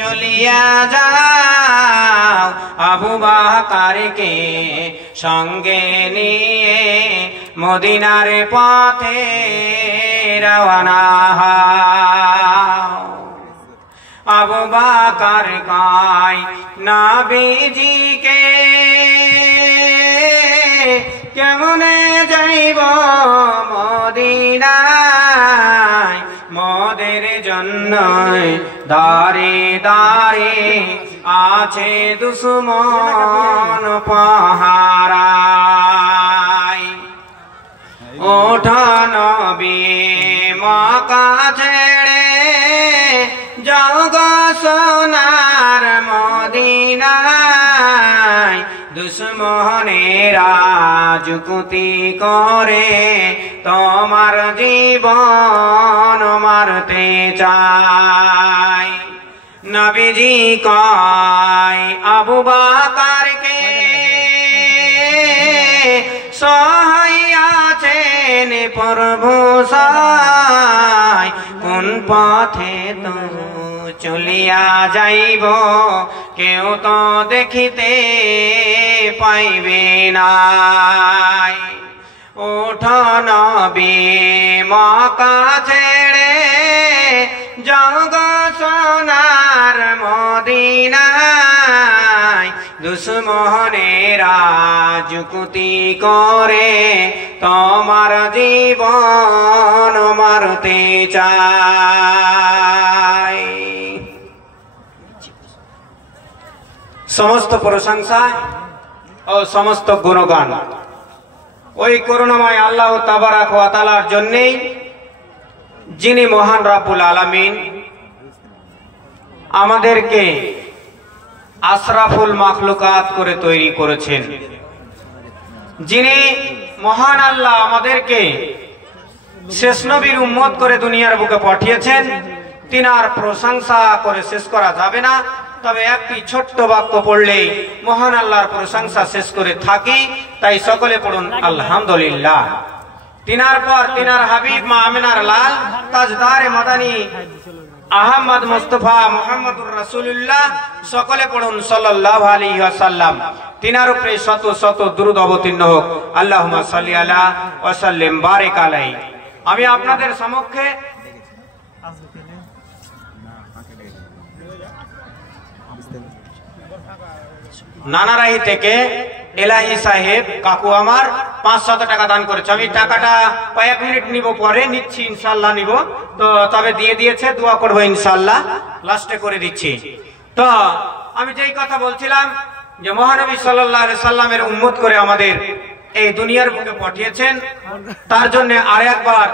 চলিয়া যাও আবু বকরকে সঙ্গে নিয়ে মদিনার পথে রওনা হও। আবু বকর কয় নবীজিকে কেমনে যাইব মদিনায়, মোদের জন্য দারে দারে আছে দুশমন পাহারায়। ওঠা নবী মক্কা ছেড়ে যাও গো সোনার মদিনায়, দুশমনেরা যুক্তি করে তোমার জীবন মারতে চায়। নবীজি কয় আবু বকরকে সহায় আছেন প্রভু সহায়, কোন পথে তো চলিয়া যাইব কেউ তো দেখিতে পাইবে না। ওঠো নবী মক্কা ছেড়ে যাও গো সোনার মদিনায়, দুশমনেরা যুক্তি করে তোমার জীবন মারতে চায়। সমস্ত প্রশংসা ও সমস্ত গুণগান ওই করুণাময় আল্লাহ তাবারাক ওয়া তাআলার জন্যই, যিনি মহান রব্বুল আলামিন আমাদেরকে আশরাফুল মাখলুকাত করে তৈরি করেছেন, যিনি মহান আল্লাহ আমাদেরকে শেষ নবীর উম্মত করে দুনিয়ার বুকে পাঠিয়েছেন। তিনার প্রশংসা করে শেষ করা যাবে না, তবে একটি ছোট্ট বাক্য পড়লেই মহান আল্লাহর প্রশংসা শেষ করে থাকি, তাই সকলে পড়ুন আলহামদুলিল্লাহ। তিনার পর তিনার হাবিব মা আমিনার লাল তাজদারে মাদানী আহমদ মুস্তাফা মুহাম্মদুর রাসূলুল্লাহ, সকলে পড়ুন সাল্লাল্লাহু আলাইহি ওয়াসাল্লাম। তিনার উপরে শত শত দুরূদ অবতীর্ণ হোক। আল্লাহুম্মা সাল্লি আলা ওয়া সাল্লিম বারিক আলাইহি। আমি আপনাদের সম্মুখে নানারাই থেকে এলাহি সাহেব কাকু আমার 500 টাকা দান করেছে। আমি টাকাটা কয়েক মিনিট নিব, পরে নিচ্ছি ইনশাআল্লাহ নিব, তো তবে দিয়ে দিয়েছে, দোয়া করবো ইনশাআল্লাহ, লাস্টে করে দিচ্ছি। তো আমি যেই কথা বলছিলাম যে মহানবী সাল্লাল্লাহু আলাইহি সাল্লামের উম্মত করে আমাদের এই দুনিয়ার বুকে পাঠিয়েছেন, তার জন্য আরেকবার